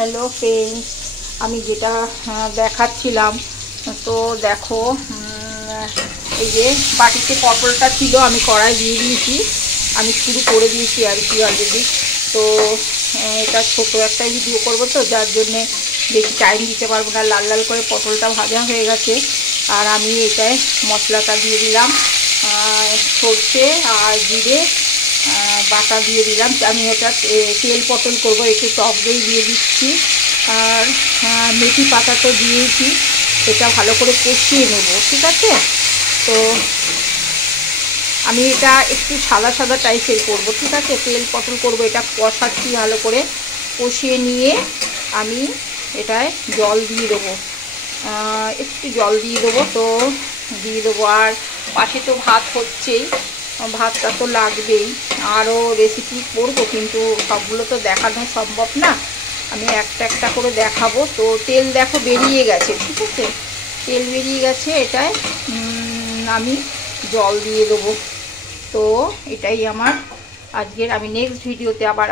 Hello friends, আমি যেটা দেখাচ্ছিলাম, তো দেখো এই যে বাটিতে পটলটা ছিল, আমি কড়াই দিয়ে দিয়েছি, আমি শুরু করে দিয়েছি আর কি অলরেডি। তো এটা ছোট একটা ভিডিও করব, তো যার জন্যে বেশি টাইম দিতে পারবো না। লাল লাল করে পটলটা ভাজা হয়ে গেছে, আর আমি এটায় মশলাটা দিয়ে দিলাম, সর্ষে আর জিরে বাটা দিয়ে দিলাম। আমি এটা তেল পটল করব, একটু টক দই দিয়ে দিচ্ছি, আর মেথি পাতা তো দিয়েছি। এটা ভালো করে কষিয়ে নেব, ঠিক আছে? তো আমি এটা একটু সাদা সাদা টাইপের করব, ঠিক আছে? তেল পটল করব, এটা কষাচ্ছি ভালো করে, কষিয়ে নিয়ে আমি এটায় জল দিয়ে দেবো, একটু জল দিয়ে দেবো। তো দিয়ে দেবো, আর পাশে তো ভাত হচ্ছেই, ভাতটা তো লাগবেই। আরও রেসিপি করবো, কিন্তু সবগুলো তো দেখানো সম্ভব না, আমি একটা একটা করে দেখাবো। তো তেল দেখো বেরিয়ে গেছে, ঠিক আছে? তেল বেরিয়ে গেছে, এটায় আমি জল দিয়ে দেবো। তো এটাই আমার আজকের, আমি নেক্সট ভিডিওতে আবার